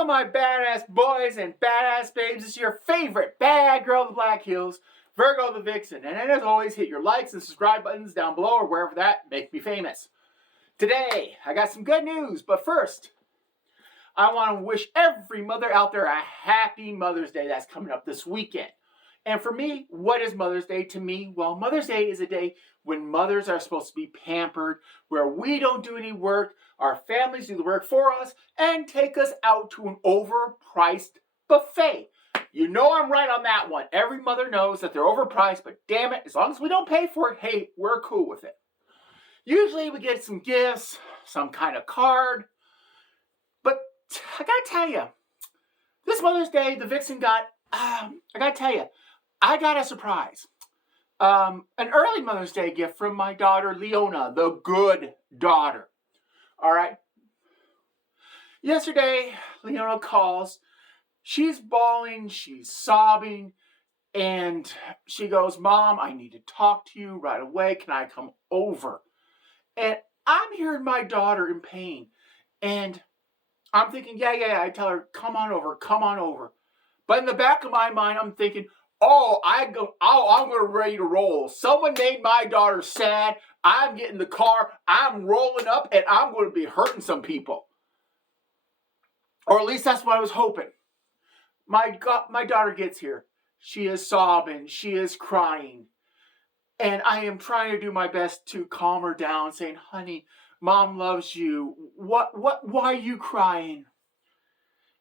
Hello, my badass boys and badass babes. It's your favorite bad girl of the Black Hills, Virgo the Vixen. And as always, hit your likes and subscribe buttons down below or wherever that make me famous. Today, I got some good news, but first, I want to wish every mother out there a happy Mother's Day that's coming up this weekend. And for me, what is Mother's Day to me? Well, Mother's Day is a day when mothers are supposed to be pampered, where we don't do any work, our families do the work for us, and take us out to an overpriced buffet. You know I'm right on that one. Every mother knows that they're overpriced, but damn it, as long as we don't pay for it, hey, we're cool with it. Usually we get some gifts, some kind of card, but I gotta tell you, this Mother's Day, the Vixen got, I gotta tell you, I got a surprise. An early Mother's Day gift from my daughter, Leona, the good daughter. All right. Yesterday, Leona calls. She's bawling, she's sobbing, and she goes, "Mom, I need to talk to you right away. Can I come over?" And I'm hearing my daughter in pain. And I'm thinking, yeah. I tell her, come on over. But in the back of my mind, I'm thinking, I'm going to ready to roll. Someone made my daughter sad. I'm getting the car. I'm rolling up, and I'm going to be hurting some people. Or at least that's what I was hoping. My daughter gets here. She is sobbing. She is crying. And I am trying to do my best to calm her down, saying, "Honey, Mom loves you. Why are you crying?"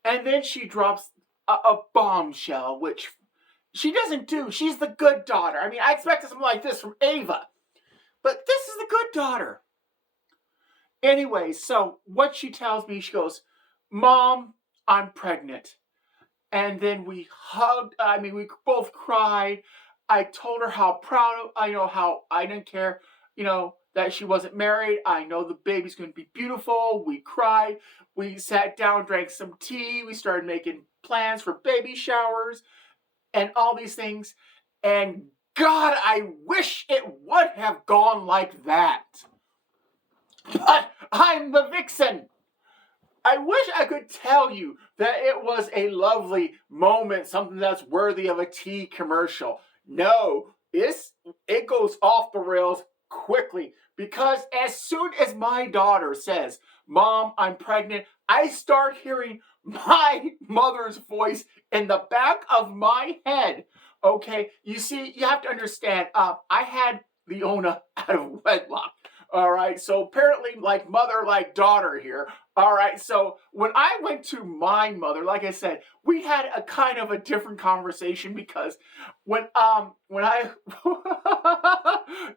And then she drops a bombshell, which she doesn't do. She's the good daughter. I mean, I expected something like this from Ava. But this is the good daughter. Anyway, so what she tells me, she goes, "Mom, I'm pregnant." And then we hugged. We both cried. I told her how proud how I didn't care, that she wasn't married. I know the baby's going to be beautiful. We cried. We sat down, drank some tea. We started making plans for baby showers and all these things. And God, I wish it would have gone like that. But I'm the Vixen. I wish I could tell you that it was a lovely moment, something that's worthy of a tea commercial. No, it goes off the rails quickly, because as soon as my daughter says, "Mom, I'm pregnant," I start hearing my mother's voice in the back of my head. Okay, you see, you have to understand, I had Leona out of wedlock. All right, so apparently like mother, like daughter here. All right, so when I went to my mother, like I said, we had a kind of a different conversation, because when I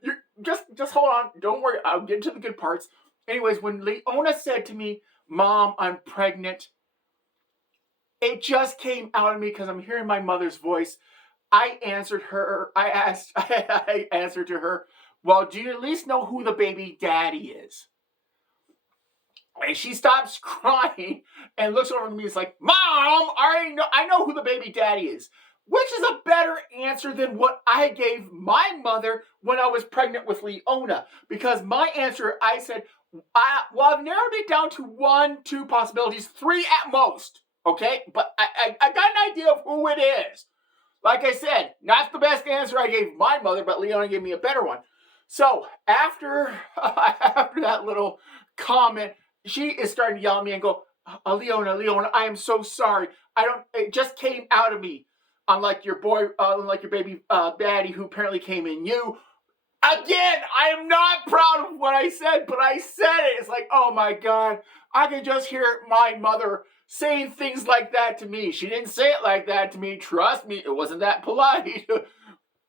you just hold on, don't worry, I'll get to the good parts. Anyways, when Leona said to me, "Mom, I'm pregnant," it just came out of me because I'm hearing my mother's voice. I answered to her, "Well, do you at least know who the baby daddy is?" And she stops crying and looks over at me and is like, "Mom, I know who the baby daddy is." Which is a better answer than what I gave my mother when I was pregnant with Leona. Because my answer, I said, I've narrowed it down to 2 possibilities, 3 at most. Okay? But I got an idea of who it is. Like I said, not the best answer I gave my mother, but Leona gave me a better one. So after that little comment, she is starting to yell at me and go, Leona, I am so sorry. It just came out of me. Unlike your baby daddy, who apparently came in you. Again, I am not proud of what I said, but I said it. It's like, oh my God, I can just hear my mother saying things like that to me. She didn't say it like that to me. Trust me, it wasn't that polite.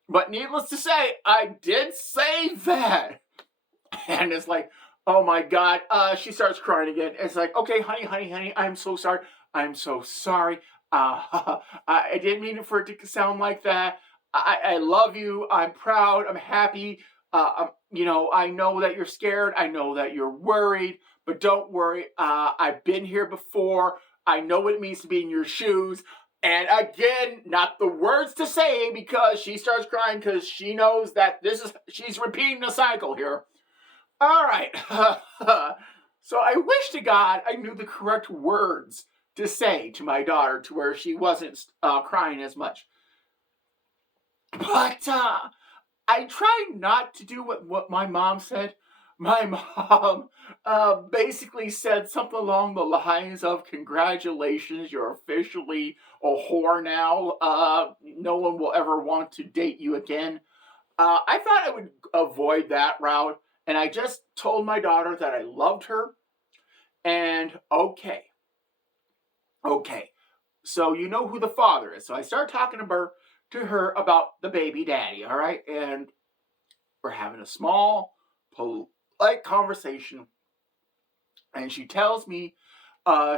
But needless to say, I did say that. And it's like, oh my God. She starts crying again. It's like, okay, honey, I'm so sorry. I didn't mean for it to sound like that. I love you. I'm proud. I'm happy. I know that you're scared. I know that you're worried. But don't worry. I've been here before. I know what it means to be in your shoes. And again, not the words to say, because she starts crying because she knows that she's repeating the cycle here. All right. So I wish to God I knew the correct words to say to my daughter to where she wasn't crying as much. But I tried not to do what my mom said. My mom basically said something along the lines of, "Congratulations, you're officially a whore now. No one will ever want to date you again." I thought I would avoid that route, and I just told my daughter that I loved her. And okay. So you know who the father is. So I start talking to her about the baby daddy, all right? And we're having a small, polite conversation. And she tells me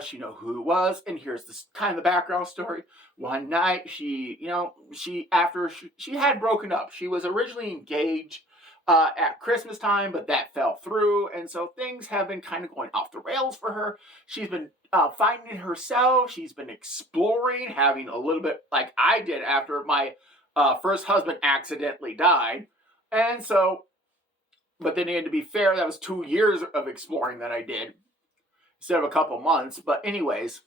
she know who it was. And here's this kind of the background story. One night, she had broken up. She was originally engaged at Christmas time, but that fell through. And so things have been kind of going off the rails for her. She's been finding herself. She's been exploring, having a little bit like I did after my first husband accidentally died. And so, but then, to be fair, that was 2 years of exploring that I did instead of a couple months. But anyways,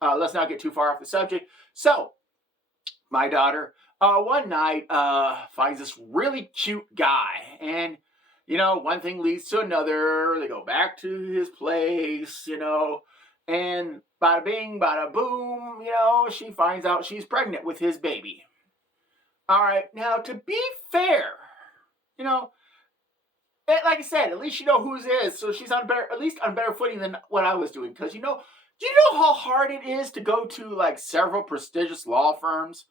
let's not get too far off the subject. So, my daughter, one night, finds this really cute guy. And, one thing leads to another. They go back to his place, and bada bing, bada boom, she finds out she's pregnant with his baby. All right, now, to be fair, like I said, at least you know whose is, so she's at least on better footing than what I was doing. Because do you know how hard it is to go to like several prestigious law firms,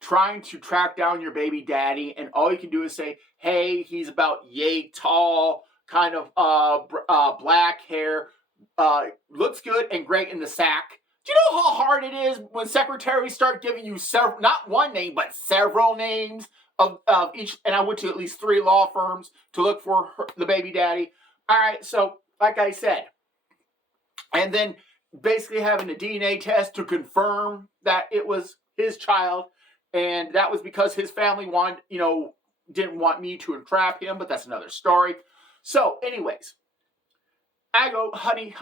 trying to track down your baby daddy, and all you can do is say, "Hey, he's about yay tall, kind of black hair, looks good and great in the sack." Do you know how hard it is when secretaries start giving you not one name, but several names of each? And I went to at least 3 law firms to look for the baby daddy. All right, so like I said, and then basically having a DNA test to confirm that it was his child, and that was because his family didn't want me to entrap him, but that's another story. So, anyways, I go, honey.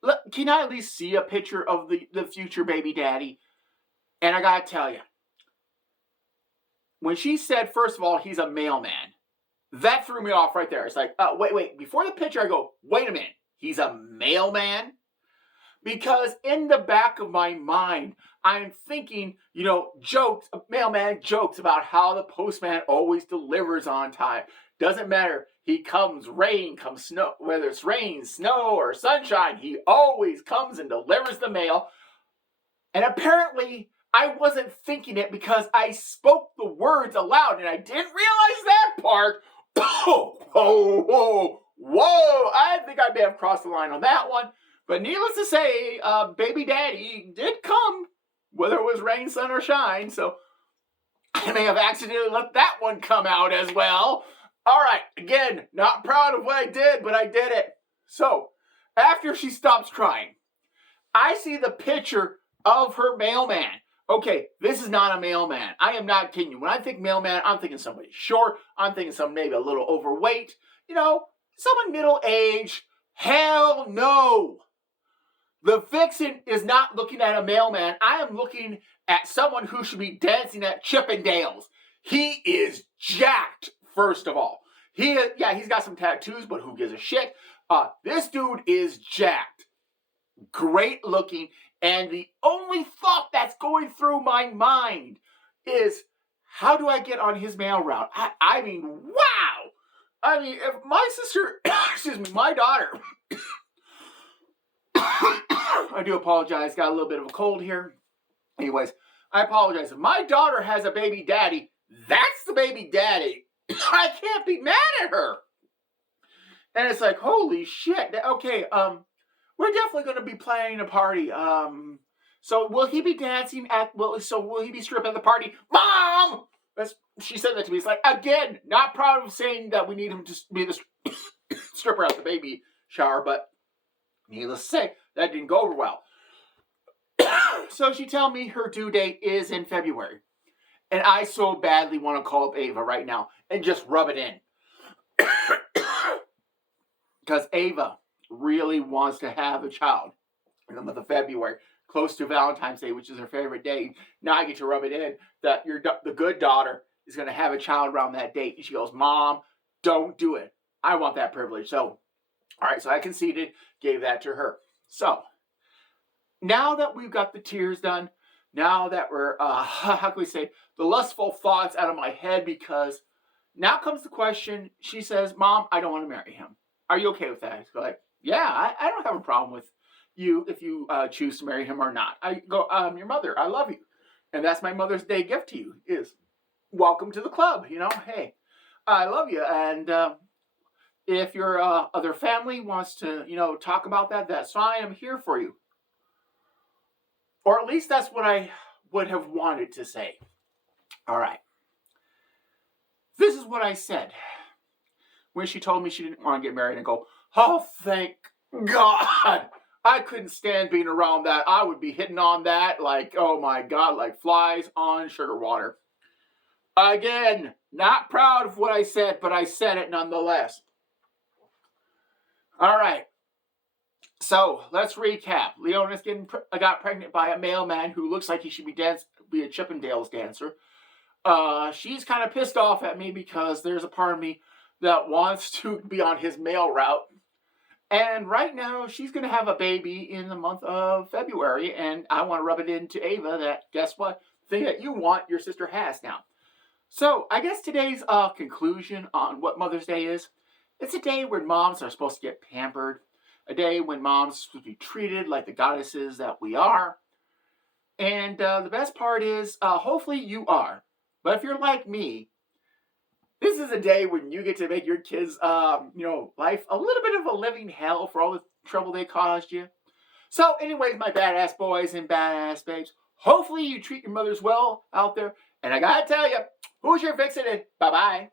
Look, can I at least see a picture of the future baby daddy? And I gotta tell you, when she said, first of all, he's a mailman, that threw me off right there. It's like, wait. Before the picture, I go, wait a minute. He's a mailman? Because in the back of my mind, I'm thinking, mailman jokes about how the postman always delivers on time. Doesn't matter. He comes rain, comes snow, whether it's rain, snow, or sunshine, he always comes and delivers the mail. And apparently, I wasn't thinking it because I spoke the words aloud, and I didn't realize that part. Whoa. I think I may have crossed the line on that one. But needless to say, baby daddy did come, whether it was rain, sun, or shine. So I may have accidentally let that one come out as well. All right, again, not proud of what I did, but I did it. So, after she stops crying, I see the picture of her mailman. Okay, this is not a mailman. I am not kidding you. When I think mailman, I'm thinking somebody short. I'm thinking someone maybe a little overweight. Someone middle-aged. Hell no. The vixen is not looking at a mailman. I am looking at someone who should be dancing at Chippendales. He is jacked. First of all, he's got some tattoos, but who gives a shit? This dude is jacked, great looking, and the only thought that's going through my mind is, how do I get on his mail route? I mean, wow! I mean, if my sister, my daughter, I do apologize, got a little bit of a cold here. Anyways, I apologize. If my daughter has a baby daddy, that's the baby daddy. I can't be mad at her. And it's like, holy shit. Okay, we're definitely going to be planning a party. So will he be dancing will he be stripping at the party? Mom! She said that to me. It's like, again, not proud of saying that we need him to be the stripper at the baby shower, but needless to say, that didn't go over well. So she told me her due date is in February. And I so badly want to call up Ava right now and just rub it in. Because Ava really wants to have a child. in the month of February, close to Valentine's Day, which is her favorite day. Now I get to rub it in that the good daughter is going to have a child around that date. And she goes, Mom, don't do it. I want that privilege. So, all right, so I conceded, gave that to her. So, now that we've got the tears done, now that we're, how can we say, the lustful thoughts out of my head, because now comes the question. She says, Mom, I don't want to marry him. Are you okay with that? I go like, yeah, I don't have a problem with you if you choose to marry him or not. I go, your mother, I love you. And that's my Mother's Day gift to you, is welcome to the club. You know, hey, I love you. And if your other family wants to, talk about that, that's fine. I'm here for you. Or at least that's what I would have wanted to say. All right. This is what I said when she told me she didn't want to get married, and go, oh, thank God. I couldn't stand being around that. I would be hitting on that like, oh my God, like flies on sugar water. Again, not proud of what I said, but I said it nonetheless. All right. So let's recap. Leona's got pregnant by a mailman who looks like he should be a Chippendales dancer. She's kind of pissed off at me because there's a part of me that wants to be on his mail route. And right now, she's going to have a baby in the month of February, and I want to rub it into Ava that, guess what? The thing that you want, your sister has now. So, I guess today's conclusion on what Mother's Day is, it's a day when moms are supposed to get pampered, a day when moms are supposed to be treated like the goddesses that we are. And the best part is, hopefully you are. But if you're like me, this is a day when you get to make your kids, life a little bit of a living hell for all the trouble they caused you. So anyways, my badass boys and badass babes, hopefully you treat your mothers well out there. And I gotta tell you, who's your fixin' it? Bye-bye.